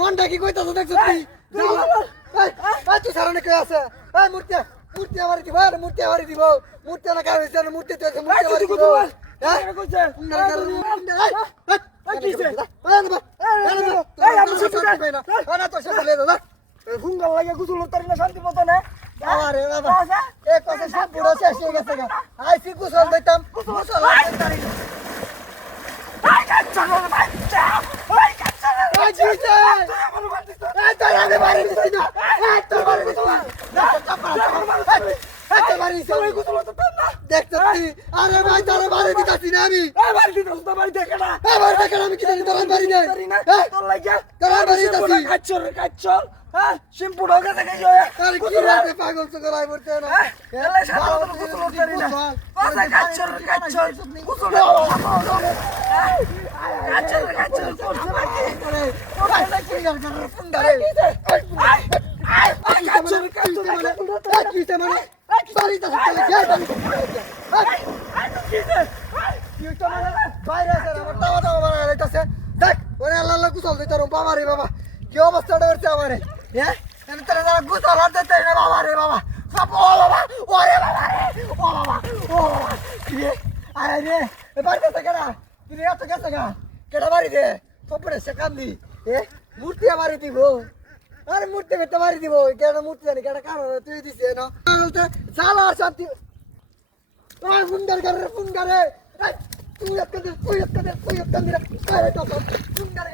মনটা কি কইতাছ দেখছ তুই সারানে কে আছে এই মূর্তি মূর্তি আমারে দিব আর মূর্তি আমারে দিব মূর্তি না কার হইছে মূর্তি তো মূর্তি আমারে দিব হ্যাঁ কইছে হুঙ্গার লাগে গুছল তারি না শান্তি মতো না আরে বাবা এক কথা সব পুরো শেষ হয়ে গেছে গা আইছি গুছল দিতাম গুছল তারি আই কাচ্চা বাচ্চা ওই কাচ্চা ওই জিতে এই তাই আমি মারি দিছি না এই তো মারি দিছি না এই মারি দিছি ওই গুছল তো না দেখছতি আরে ভাই তারে মারি দিতাছি না আমি এই মারি দিতাছ তো মারি দেখে না এই মারি দেখে না আমি কি জানি তোর মারি নাই তোর লাগা তোর মারি দিতাছি কাচ্চা হ্যাঁ শ্যাম্পু ঢোকে দেখে যায় আরে কি রে পাগল তো গলাই পড়তে না এলে সারা তো গুছল তারি না বাসা কাচ্চা গুছল কাচ্চা করছে নাকি করে ওটা কি করে ফুন্ডারে কাচ্চা মানে কিতে মানে বাড়ি তো চলে যায় বাড়ি কি তো মানে বাইরে আছে আমার তাওয়া তাওয়া বানায় রেটাছে দেখ ওরে আল্লাহ আল্লাহ গুছল দিতে রো বাবা রে বাবা কি অবস্থাটা হচ্ছে আমারে হ্যাঁ আমি তোরা যারা গুছল আর দিতে না বাবা রে বাবা সব ও বাবা ওরে বাবা রে ও বাবা কি রে আরে রে বাড়িতে থেকে না তুই এত গেছে গা কেডা বাড়ি দে সপরে সে কান্দি মূর্তি আমারে দিব আরে মূর্তি করতে মারি দিব কেন মূর্তি জানি কেডা কারণ তুই দিছে না সালা শান্তি ওই ফুন্ডারে তুই একটা দে আরে তো ফুন্ডারে